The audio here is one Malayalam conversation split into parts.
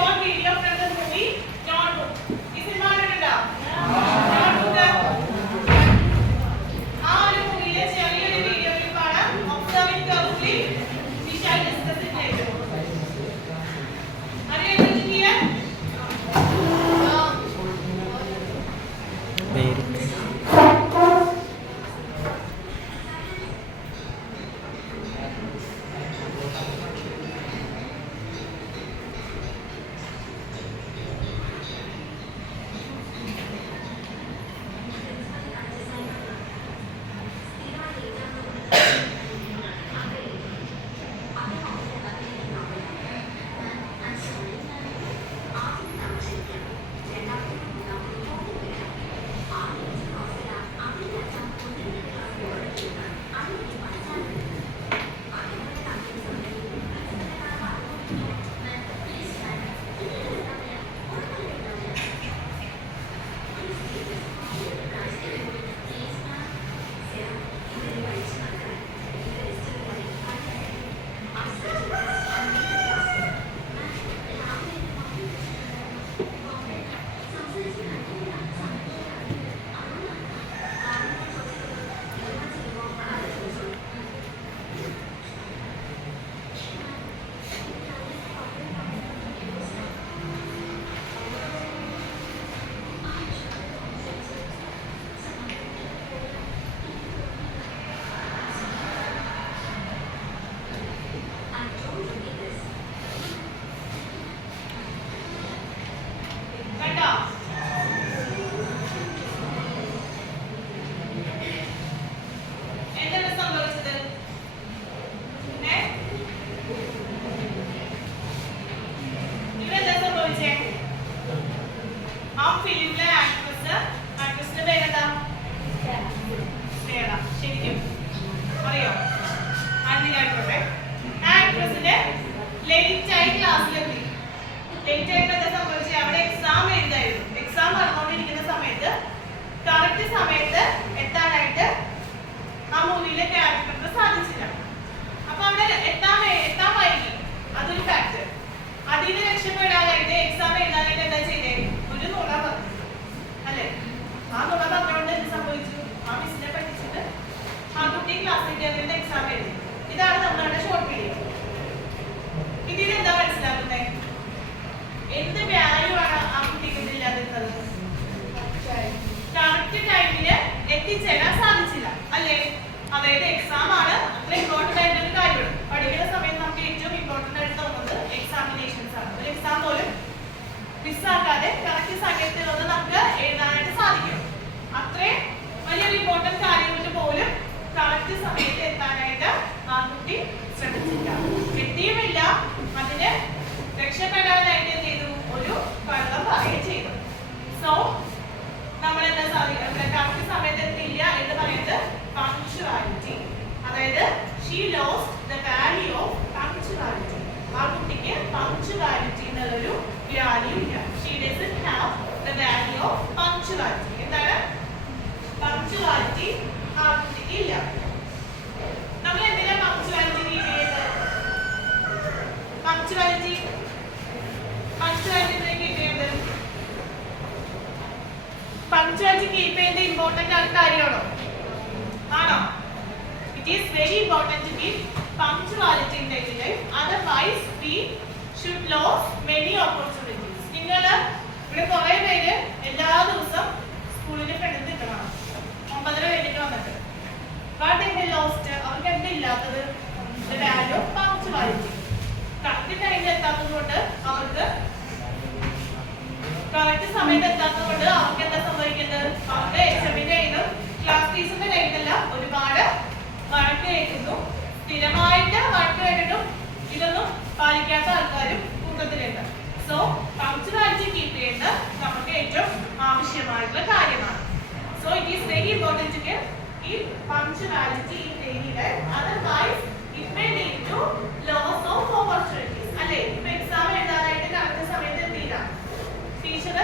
short video from the movie Notebook. Is it not Notebook? ആ ഒരു മൂവിയിലെ ചെറിയൊരു video ക്ലിപ്പാണ്. Observe it carefully. We shall discuss it later. Are you able to hear? Punctuality keep ചെയ്യുന്നത് important ആയ കാര്യമാണോ? ആണോ? It is very important to keep punctuality in daily life. Otherwise, we should lose many opportunities. നിങ്ങൾ ഇവിടെ കുറേ പേര് എല്ലാ ദിവസവും സ്കൂളിന്റെ ഫ്രണ്ടിൽ നിൽക്കണം 9:30 കഴിഞ്ഞിട്ട് വന്നിട്ട്. But they have lost. അവർക്ക് എന്താ ഇല്ലാത്തത്? The value of punctuality. Correct ടൈമിൽ എത്താത്തതുകൊണ്ട് അവർക്ക് കറക്റ്റ് സമയത്ത് എത്താത്തതുകൊണ്ട് അവർക്ക് എന്താ സംഭവിക്കുന്നത്? അവരുടെ എക്സാമിന്റെ കയ്യിലും ക്ലാസ് ടീച്ചറിന്റെ കയ്യിലെല്ലാം ഒരുപാട് വഴക്ക് കേൾക്കുന്നു. സ്ഥിരമായിട്ട് വഴക്ക് കേട്ടിട്ടും ഇതൊന്നും പാലിക്കാത്ത ആൾക്കാരും കൂട്ടത്തിലുണ്ട്. സോ പങ്ക്ച്വാലിറ്റി കീപ്പ് ചെയ്യുന്നത് നമുക്ക് ഏറ്റവും ആവശ്യമായിട്ടുള്ള കാര്യമാണ്. So it is very important to keep punctuality in daily life. Otherwise, it may lead to loss of opportunities. അല്ലേ? ഇപ്പൊ എക്സാം എഴുതാനായിട്ട് കറക്റ്റ് സമയത്ത് എത്തിയില്ല. ടീച്ചർ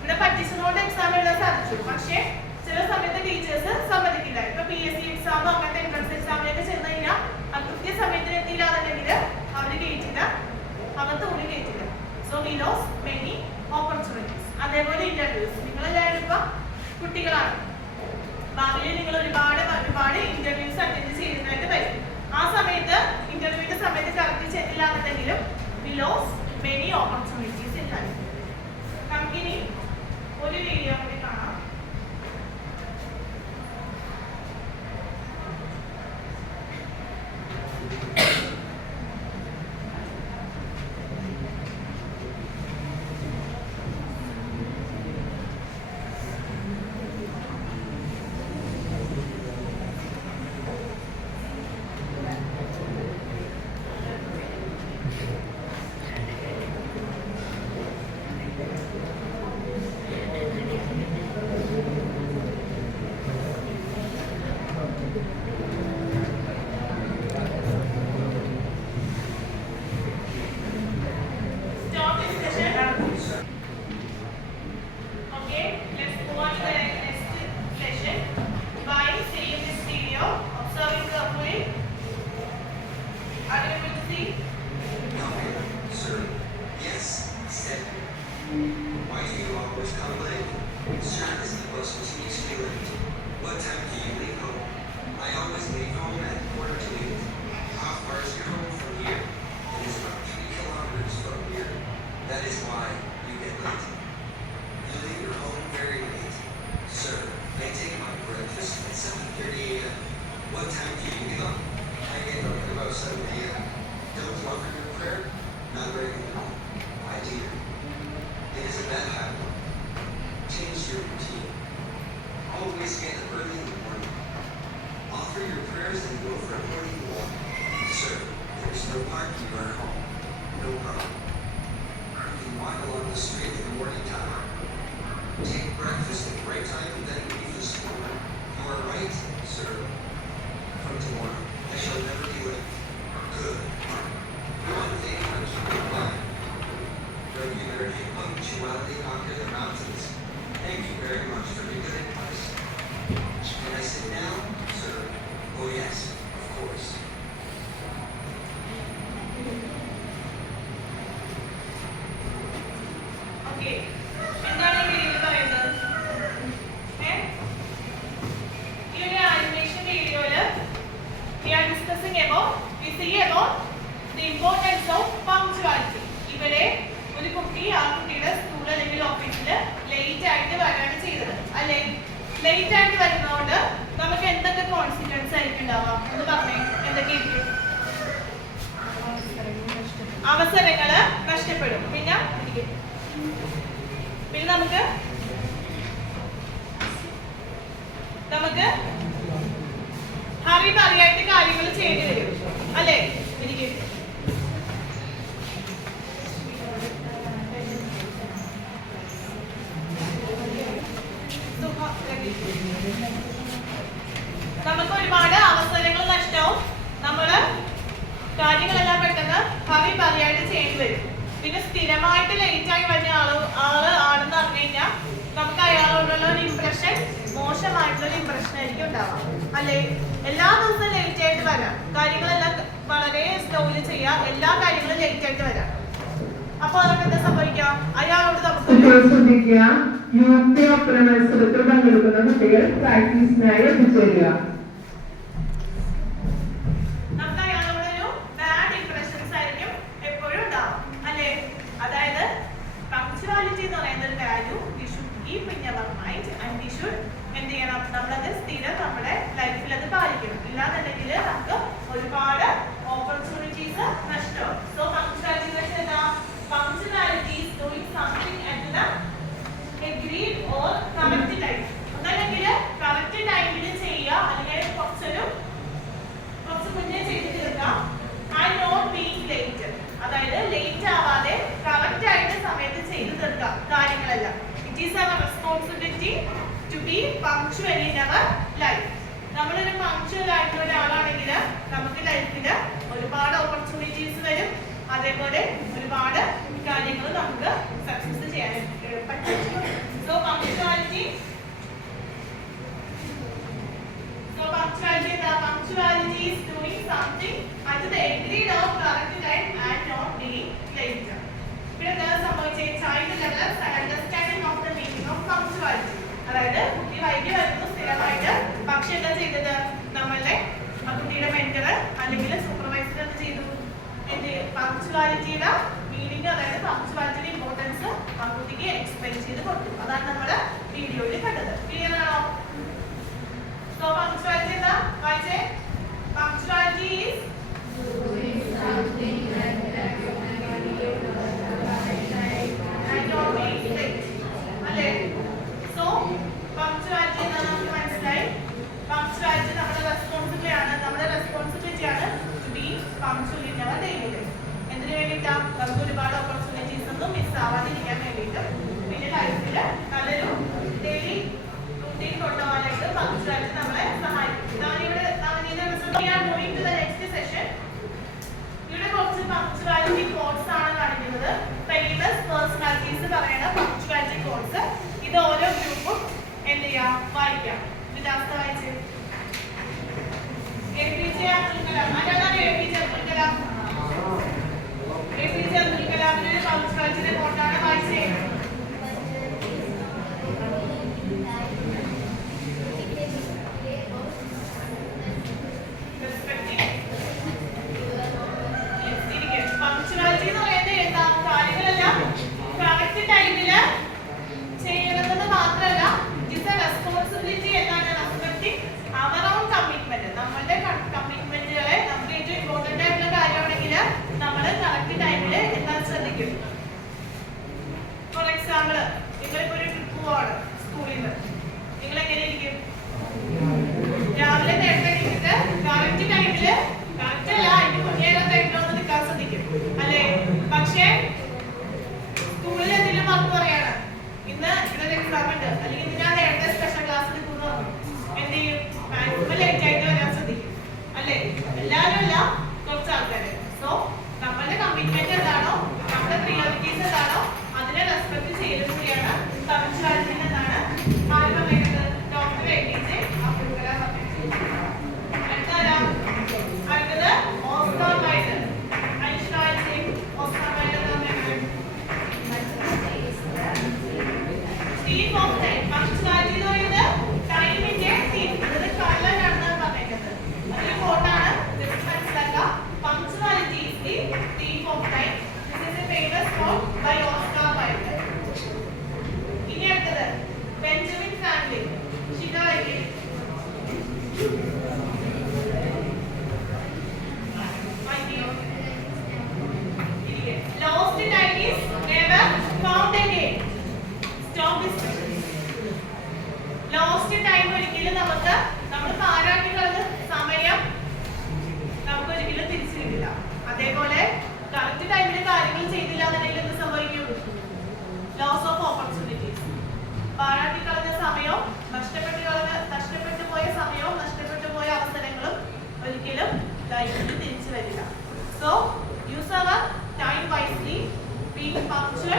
ഇവിടെ പറ്റിച്ചതുകൊണ്ട് എക്സാം എഴുതാൻ സാധിച്ചു. പക്ഷേ ചില സമയത്ത് ടീച്ചേഴ്സ് സമ്മതിക്കില്ല. ഇപ്പൊ PSC എക്സാമോ അങ്ങനത്തെ എൻട്രൻസ് എക്സാമിനൊക്കെ ചെന്ന് കഴിഞ്ഞാൽ അത് കൃത്യ സമയത്തിന് എത്തിയില്ല എന്നുണ്ടെങ്കിൽ അവര് കേട്ടില്ല, അങ്ങനത്തെ ഉള്ളിൽ കേട്ടില്ല. So we lost many opportunities. അതേപോലെ ഇന്റർവ്യൂസ്, നിങ്ങളെല്ലാവരും ഇപ്പം കുട്ടികളാണ്, ഭാവിയിൽ നിങ്ങൾ ഒരുപാട് ഇന്റർവ്യൂസ് അറ്റൻഡ് ചെയ്യുന്നതായിട്ട് വരും. ആ സമയത്ത് ഇന്റർവ്യൂവിന്റെ സമയത്ത് കറക്റ്റ് ചെന്നില്ല എന്നുണ്ടെങ്കിലും we lost many opportunities in life. നമുക്കിനി ഒരു വീഡിയോ കൂടി കാണാം. അവസരങ്ങൾ നഷ്ടപ്പെടും. പിന്നെ നമുക്ക് ഹറി പറയായിട്ട് കാര്യങ്ങൾ ചെയ്യേണ്ടി വരും അല്ലേ? നമുക്ക് ഒരുപാട് അവസരങ്ങൾ നഷ്ടവും, നമ്മള് കാര്യങ്ങളെല്ലാം പെട്ടെന്ന് ഹറി പറയായിട്ട് ചെയ്യേണ്ടി വരും. പിന്നെ സ്ഥിരമായിട്ട് ലേറ്റ് ആയി വരുന്ന ആണെന്ന് പറഞ്ഞു കഴിഞ്ഞാൽ നമുക്ക് അയാളോടുള്ള ഒരു ഇംപ്രഷൻ മോശമായിട്ടുള്ള ഇംപ്രഷൻ ആയിരിക്കും ഉണ്ടാവാം അല്ലേ? എല്ലാ ദിവസവും ലേറ്റ് ആയിട്ട് വരാം, കാര്യങ്ങളെല്ലാം വളരെ സ്ലോയില് ചെയ്യാം, എല്ലാ കാര്യങ്ങളും ലേറ്റ് ആയിട്ട് വരാം. അപ്പൊ അതൊക്കെ എന്താ സംഭവിക്കാം? അയാളോട് നമുക്ക് മത്സരത്തിൽ പങ്കെടുക്കുന്ന കുട്ടികൾ പ്രാക്ടീസിനായി എത്തിച്ചേരുക. നമുക്ക് അയാളോടൊരു ബാഡ് ഇംപ്രഷൻസ് ആയിരിക്കും എപ്പോഴും ഉണ്ടാവും അല്ലേ? അതായത് പങ്ക്ച്വാലിറ്റി എന്ന് പറയുന്ന ഒരു value we should keep in our mind and we should എന്ത് ചെയ്യണം? നമ്മളത് സ്ഥിരം നമ്മുടെ ലൈഫിൽ അത് പാലിക്കണം. ഇല്ലാന്നുണ്ടെങ്കിൽ നമുക്ക് ഒരുപാട് ഓപ്പർച്യൂണിറ്റീസ് നഷ്ടമാവും. സോ പങ്ക്ച്വാലിറ്റി എന്താ? Punctuality is doing something at the agreed or correct time. ഒന്നല്ലെങ്കിൽ കറക്റ്റ് ടൈമിൽ ചെയ്യുക, അല്ലെങ്കിൽ കുറച്ച് മുന്നേ ചെയ്ത് തീർക്കാം. ആൻഡ് നോട്ട് ബീയിങ് ലേറ്റ്, അതായത് ലേറ്റ് ആവാതെ കറക്റ്റ് ആയിട്ട് സമയത്ത് ചെയ്ത് തീർക്കാം കാര്യങ്ങളെല്ലാം. It is our responsibility to be punctual in our life. നമ്മളൊരു പങ്ക്ച്വൽ ആയിട്ടുള്ള ഒരാളാണെങ്കിൽ നമുക്ക് ലൈഫിൽ ഒരുപാട് ഓപ്പർച്യൂണിറ്റീസ് വരും, അതേപോലെ ഒരുപാട് കാര്യങ്ങൾ നമുക്ക് സക്സസ് ചെയ്യാൻ പറ്റും. So punctuality is doing something at the agreed or correct time and not being late. പിന്നെ എന്താ സംഭവിക്കുന്നത്? പങ്ക്ച്വാലിറ്റിയുടെ മീനിങ്, അതായത് പങ്ക്ച്വാലിറ്റിയുടെ ഇമ്പോർട്ടൻസ് ആ കുട്ടിക്ക് എക്സ്പ്ലെയിൻ ചെയ്ത് കൊടുക്കും. അതാണ് നമ്മൾ വീഡിയോയിൽ കണ്ടത്. ക്ലിയർ ആണോ? സോ പങ്ക്ച്വാലിറ്റി എന്താ? വായിച്ചേ. Punctuality is doing something and not being late. അല്ലേ? സോ പങ്ക്ച്വാലിറ്റി എന്താ നമുക്ക് മനസ്സിലായി. പങ്ക്ച്വാലിറ്റി നമ്മുടെ റെസ്പോൺസിബിലിറ്റി ആണ്. നമ്മുടെ റെസ്പോൺസിബിലിറ്റി ആണ് to be punctual in our daily life. എന്തിനു വേണ്ടിയിട്ടാ? നമുക്ക് ഒരുപാട് ഓപ്പർച്യൂണിറ്റീസ് ഒന്നും മിസ് ആവാതിരിക്കാൻ വേണ്ടിയിട്ട്, പിന്നെ ലൈഫിൽ നല്ലൊരു ഡെയിലി റൂട്ടീൻ കൊണ്ടുപോകാനായിട്ട് പങ്ക്ച്വാലിറ്റി നമ്മളെ സഹായിക്കും. ഇതാണ് ഇവിടെ moving to the next session. ഇവിടെ കുറച്ച് പങ്ക്ച്വാലിറ്റി കോഡ്സ് ആണ് കാണിക്കുന്നത്. ഫേമസ് പേഴ്സണാലിറ്റീസ് പറയുന്ന പങ്ക്ച്വാലിറ്റി കോഡ്സ്. ഇത് ഓരോ ഗ്രൂപ്പും എന്ത് ചെയ്യാം? വായിക്കാം. വിലാസ വായിച്ച്. APJ അബ്ദുൽ കലാം. ആരാണ് APJ അബ്ദുൽ കലാം? APJ അബ്ദുൽ കലാമിന്റെ പങ്ക്ച്വാലിറ്റിയുടെ കോഡാണ് വായിച്ചേ. പങ്ക്ച്വാലിറ്റി എന്ന് പറയുന്നത് എന്താ? കാര്യങ്ങളെല്ലാം കറക്റ്റ് ടൈമില് ചെയ്യണമെന്ന് മാത്രമല്ല, ഇറ്റ്സ് എ റെസ്പോൺസിബിലിറ്റി. എന്താണ്? Respecting our own commitment. നമ്മളുടെ കമ്മിറ്റ്മെന്റുകളെ നമുക്ക് ഏറ്റവും ഇമ്പോർട്ടന്റ് ആയിട്ടുള്ള കാര്യമാണെങ്കിൽ നമ്മൾ കറക്റ്റ് ടൈമില് എന്താ ശ്രദ്ധിക്കും. ഫോർ എക്സാമ്പിൾ, നിങ്ങളിപ്പോ ഒരു ട്രിപ്പ് പോവാണ് സ്കൂളിൽ നിന്ന്. നിങ്ങൾ എങ്ങനെ ഇരിക്കും? രാവിലെ നേരത്തെ എണീറ്റിട്ട് കറക്റ്റ് ടൈമില്, കറക്റ്റ് അല്ല അതിന് മുന്നേ ടൈമിലൊന്ന് നിൽക്കാൻ ശ്രദ്ധിക്കും അല്ലേ? പക്ഷേ സ്കൂളിൽ എന്തെങ്കിലും വർക്ക് പറയാണ്, ഇന്ന് ഇതൊരു എക്സാം ഉണ്ട്, അല്ലെങ്കിൽ ഇന്ന് ഞാൻ നേരത്തെ സ്പെഷ്യൽ ക്ലാസ് എടുക്കുന്നു പറഞ്ഞു, എന്ത് ചെയ്യും? മാക്സിമം ലേറ്റ് ആയിട്ട് വരാൻ ശ്രദ്ധിക്കും അല്ലേ? എല്ലാവരും അല്ല, കുറച്ച് ആൾക്കാര്. സോ നമ്മളുടെ കമ്മിറ്റ്മെന്റ് എന്താണോ, നമ്മുടെ പ്രിയോറിറ്റീസ് എന്താണോ, അതിനെ റെസ്പെക്ട് ചെയ്യലും കൂടിയാണ് പങ്ക്ച്വാലിറ്റി എന്നാണ് ആര് പറയുന്നത്? ഡോക്ടർ APJ അബ്ദുൽ കലാം പറഞ്ഞത്. അടുത്തതാരാ? അടുത്തത് ഓസ്കാർ വൈൽഡ്. ഓസ്കാർ വൈൽഡ് എന്ന് പറഞ്ഞാൽ തീം ഓഫ് ടൈം. പങ്ക്ച്വാലിറ്റി എന്ന് പറയുന്നത് ടൈമിന്റെ തീം, അതായത് കള്ളനാണെന്നാണ് പറഞ്ഞേക്കുന്നത്. അതൊരു കോട്ടാണ്, മനസ്സിലാക്കുക. Punctuality is the theme of time. This is a famous quote by Oscar Wilde. ഇനി അടുത്തത് ബെഞ്ചമിൻ ഫ്രാങ്ക്ലിൻ. ശിഖായിക്ക് lost time is never found again. Stop this. Lost time ഒരിക്കലും നമുക്ക് നമ്മൾ പാഴാക്കി കളഞ്ഞ സമയം നമുക്ക് ഒരിക്കലും തിരിച്ചു കിട്ടില്ല. അതേപോലെ കറക്റ്റ് ടൈമിൽ കാര്യങ്ങൾ ചെയ്തില്ല എന്നുണ്ടെങ്കിൽ എന്ത് സംഭവിക്കും? Loss of opportunities. പാഴാക്കി കളഞ്ഞ സമയവും നഷ്ടപ്പെട്ടു പോയ സമയവും നഷ്ടപ്പെട്ടു പോയ അവസരങ്ങളും ഒരിക്കലും ലൈഫിൽ തിരിച്ചു വരില്ല. So use our time wisely, being punctual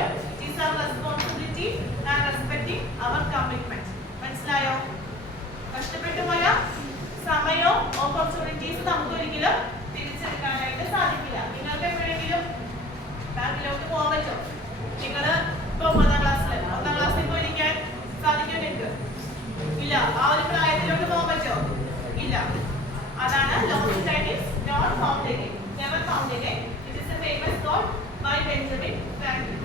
is our responsibility and respecting our commitment. മനസ്സിലായോ? നഷ്ടപ്പെട്ടു പോയ സമയവും ഓപ്പർച്യൂണിറ്റീസ് നമുക്ക് ഒരിക്കലും തിരിച്ചെടുക്കാനായിട്ട് സാധിക്കില്ല. നിങ്ങൾക്ക് എപ്പോഴെങ്കിലും ബാങ്കിലോട്ട് പോകാൻ പറ്റുമോ? നിങ്ങൾ ഇപ്പോൾ 9ാം ക്ലാസ്സിൽ പോയിരിക്കാൻ സാധിക്കുമോ നിങ്ങൾക്ക്? ഇല്ല. ആ ഒരു പ്രായത്തിലോട്ട് പോകാൻ പറ്റുമോ? ഇല്ല. അതാണ് lost time is not found again, never found again. Famous quote by Benjamin Franklin.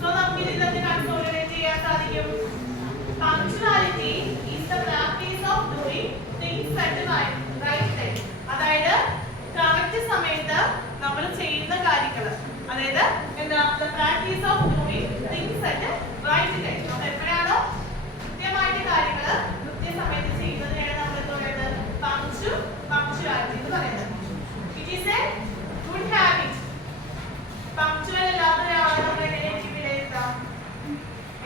So നമുക്ക് ഇതിനെ കൺസോളിഡേറ്റ് ചെയ്യാൻ സാധിക്കും. Punctuality is the practice of doing things at the right time. അതായത് കറക്റ്റ് സമയത്ത് നമ്മൾ ചെയ്യുന്ന കാര്യങ്ങൾ, അതായത് എന്താ? The practice of doing things at the right time. നമ്മൾ എപ്പോഴാണോ കൃത്യമായിട്ട് കാര്യങ്ങൾ കൃത്യസമയത്ത് ചെയ്യുന്നതിനെയാണ് നമ്മൾ എന്താ പറയുന്നത്? പങ്ക്ച്വാലിറ്റി എന്ന് പറയുന്നത്. It is A good habit. Punctual അല്ലാത്ത ഒരാളെ നമ്മൾ എങ്ങനെയായിരിക്കും വിലയിരുത്താം?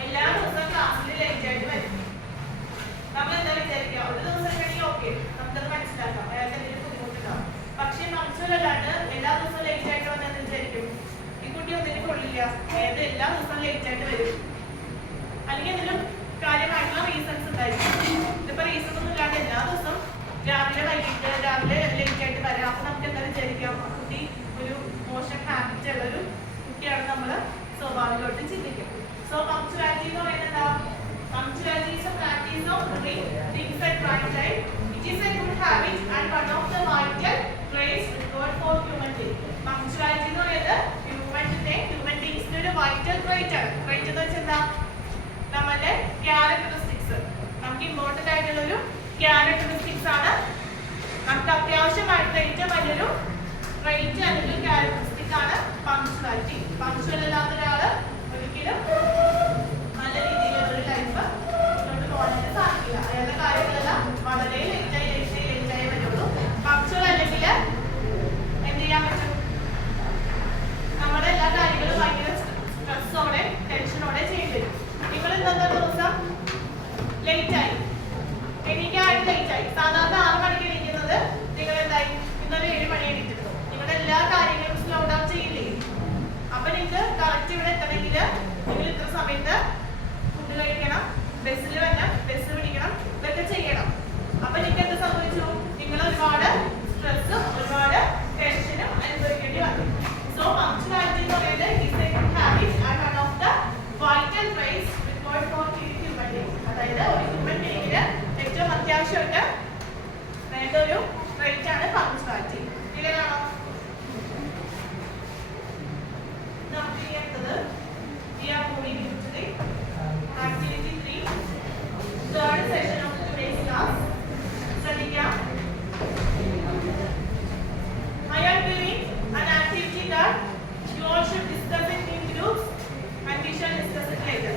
എല്ലാ ദിവസവും ക്ലാസ്സിൽ ലേറ്റ് ആയിട്ട് വരും. നമ്മൾ എന്താ വിചാരിക്കുക? ഒരു ദിവസം ഉണ്ടെങ്കിൽ ഓക്കെ, നമുക്കത് മനസ്സിലാക്കാം, അയാൾക്ക് എന്തെങ്കിലും ബുദ്ധിമുട്ടുണ്ടാവും. പക്ഷേ പങ്ക്ച്വൽ അല്ലാണ്ട് എല്ലാ ദിവസവും ലേറ്റ് ആയിട്ട് വന്നെന്ന് വിചാരിക്കും, ഈ കുട്ടി ഒന്നിനും കൊള്ളില്ല, അതായത് എല്ലാ ദിവസവും ലേറ്റ് ആയിട്ട് വരും. അല്ലെങ്കിൽ എന്തെങ്കിലും കാര്യമായിട്ടുള്ള റീസൺസ് ഉണ്ടായിരിക്കും. ഇതിപ്പോ റീസൺ ഒന്നും ഇല്ലാണ്ട് എല്ലാ ദിവസവും രാവിലെ ലേറ്റ് ആയിട്ട് വരാം. അപ്പൊ നമുക്ക് എന്താ വിചാരിക്കാം? കുട്ടി ഒരു മോശം ഹാബിറ്റ് ഉള്ള ഒരു കുട്ടിയാണ് നമ്മൾ സ്വാഭാവികമായിട്ടും ചിന്തിക്കും. സോ പങ്ക്ച്വാലിറ്റി എന്ന് പറയുന്നത് എന്താ? Punctuality is a practice of doing things at right time. It is a good habit and one of the vital trait അല്ലെങ്കിൽ ക്യാരക്ടറിസ്റ്റിക് ആണ് പങ്ക്ച്വാലിറ്റി. പങ്ക്ച്വൽ അല്ലാത്ത ഒരാള് ഒരിക്കലും നല്ല രീതിയിലുള്ള ഒരു ലൈഫ് മുന്നോട്ട് പോകാനായിട്ട് സാധിക്കില്ല. അയാളുടെ കാര്യങ്ങളെല്ലാം വളരെ ലേറ്റായി വരുള്ളൂ. പങ്ക്ച്വൽ അല്ലെങ്കിൽ എന്ത് ചെയ്യാൻ പറ്റും? നമ്മുടെ എല്ലാ കാര്യങ്ങളും ഭയങ്കര സ്ട്രെസ്സോടെ ടെൻഷനോടെ ചെയ്യേണ്ടി വരും. നിങ്ങൾ ഇന്നത്തെ ദിവസം ലേറ്റായി എനിക്കായിട്ട് ലേറ്റായി. സാധാരണ 6 മണിക്ക് എണീക്കുന്നത് നിങ്ങൾ എന്തായി ഇന്നലെ 7 മണി എണീറ്റിരുന്നു. നിങ്ങളുടെ എല്ലാ കാര്യങ്ങളും സ്ലോ ഡൗൺ ചെയ്യില്ലേ? അപ്പൊ നിങ്ങൾക്ക് കറക്റ്റ് ഇവിടെ എത്തണമെങ്കിൽ നിങ്ങൾ ഇത്ര സമയത്ത് ഫുഡ് കഴിക്കണം, ബസ്സിൽ വരണം, ബസ് പിടിക്കണം, ഇതൊക്കെ ചെയ്യണം. അപ്പൊ നിങ്ങൾക്ക് എന്ത് സംഭവിച്ചു? നിങ്ങൾ ഒരുപാട് സ്ട്രെസ്സും ഒരുപാട് ടെൻഷനും അനുഭവിക്കേണ്ടി വന്നു. സോ പങ്ക്ച്വാലിറ്റി എന്ന് പറയുന്നത് is a good habit and one of the vital traits required for human being. അതായത് ഒരു ഹ്യൂമൻ ബീയിങ്ങിന് ഏറ്റവും അത്യാവശ്യമായിട്ട് വേണ്ട ഒരു ട്രെയിറ്റ് ആണ് പങ്ക്ച്വാലിറ്റി. ക്ലിയർ ആണോ? നമുക്ക് അടുത്തത് we are moving into the activity 3, third session of today's class. ശ്രദ്ധിക്കാം. I am doing an activity that you all should discuss it in groups and we shall discuss it later.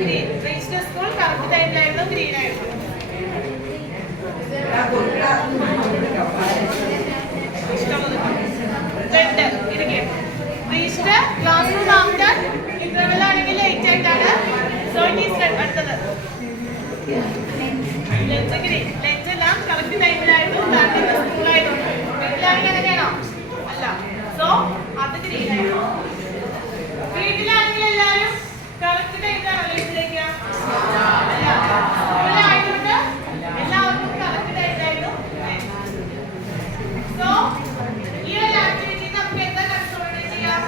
Green. Reach the school correct ടൈമിലായിരുന്നു, ഗ്രീൻ ആയിരുന്നു. റെഡ് ഇരിക്കെ. Reach the class room after interval ആണെങ്കിൽ 8 ആയിട്ടാണ്. So it is red. അടുത്തത് ലഞ്ച് ഗ്രീൻ. ലഞ്ച് എല്ലാം കറക്റ്റ് ടൈമിലായിരുന്നു, കാരണം സ്കൂളായിരുന്നു. വീട്ടിലാണെങ്കിൽ അങ്ങനെയാണോ? അല്ല. സോ അത് ഗ്രീൻ ആയിരുന്നു. വീട്ടിലാണെങ്കിൽ എല്ലാവരും കറക്റ്റ് ടൈമിലാണോ ലഞ്ചിലേക്ക്? അല്ല. സ്കൂളിലായതുകൊണ്ട് എല്ലാവർക്കും കറക്റ്റ് ടൈമിലായിരുന്നു. സോ ഈ ഒരു ആക്ടിവിറ്റി നമുക്ക് എന്താ കൺസോൾട്ട് ചെയ്യാം?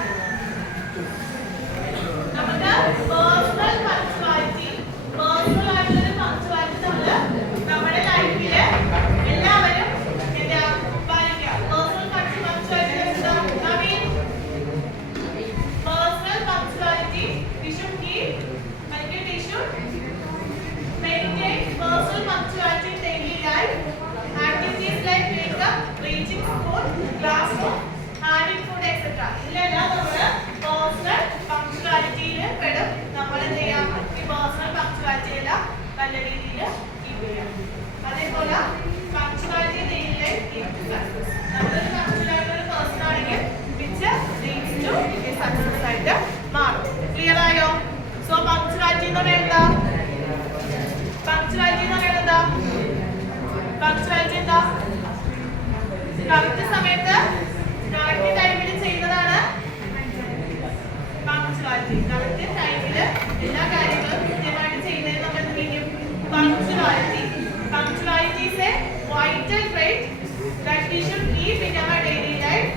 നമുക്ക് പേഴ്സണൽ പങ്ക്ച്വാലിറ്റി, പേഴ്സണൽ ആയിട്ടുള്ള പങ്ക്ച്വാലിറ്റി നമ്മുടെ ലൈഫിൽ എല്ലാവരും എന്താ പാലിക്കുക. പേഴ്സണൽ പങ്ക്ച്വാലിറ്റി എന്താ? Naveen, personal punctuality we should keep, അല്ലെങ്കിൽ we should maintain personal punctuality in daily life. Activities like wake up, reaching school, classroom, having food, etc. ഇതിലെല്ലാം നമ്മൾ പേഴ്സണൽ പങ്ക്ച്വാലിറ്റിയിൽ പെടും. നമ്മൾ എന്ത് ചെയ്യാം? ഈ പേഴ്സണൽ പങ്ക്ച്വാലിറ്റി എല്ലാം നല്ല രീതിയിൽ കീപ്പ് ചെയ്യാം. അതേപോലെ punctuality daily life keep success. നമ്മളൊരു പങ്ക്ച്വലായിട്ടുള്ള ഒരു പേഴ്സൺ ആണെങ്കിൽ which leads to a success ആയിട്ട് മാറും. ക്ലിയർ ആയോ? സോ പങ്ക്ച്വാലിറ്റി എന്ന് പറയുന്നത് എന്താ? പങ്ക്ച്വാലിറ്റി എന്ന് പറയുന്നത് എന്താ? പങ്ക്ച്വാലിറ്റി എന്താ? കറക്റ്റ് സമയത്ത് കറക്റ്റ് ടൈമിൽ ചെയ്യുന്നതാണ് പങ്ക്ച്വാലിറ്റി. കറക്റ്റ് ടൈമിൽ എല്ലാ കാര്യങ്ങളും കൃത്യമായിട്ട് ചെയ്യുന്നതിന് നമ്മൾ എന്ത് ചെയ്യും? Punctuality. Punctuality is A vital trait that we should keep in our daily life.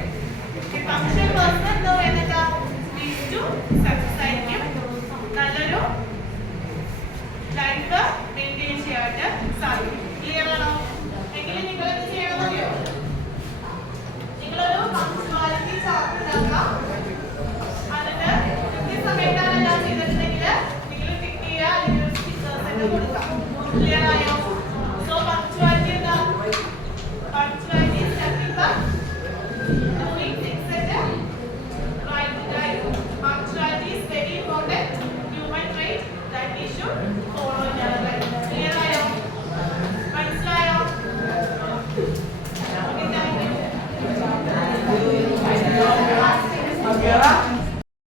A punctual person എന്ന് പറയുന്നത് leads to success ആയിരിക്കും. നല്ലൊരു ലൈഫ് മെയിൻറ്റെയിൻ ചെയ്യാനായിട്ട് സാധിക്കും. ക്ലിയർ ആണോ? എങ്കിൽ നിങ്ങൾ എന്ത് ചെയ്യണമെന്നറിയോ? നിങ്ങളൊരു പങ്ക്ച്വാലിറ്റി ചാർട്ട് ഉണ്ടാക്കുക. അതിന് കൃത്യസമയത്താണ് എല്ലാം ചെയ്തിട്ടുണ്ടെങ്കിൽ നിങ്ങൾ ടിക്ക് ചെയ്യുക, അല്ലെങ്കിൽ സ്റ്റിക്കേഴ്സ് കൊടുക്കാം. ക്ലിയർ ആയോ?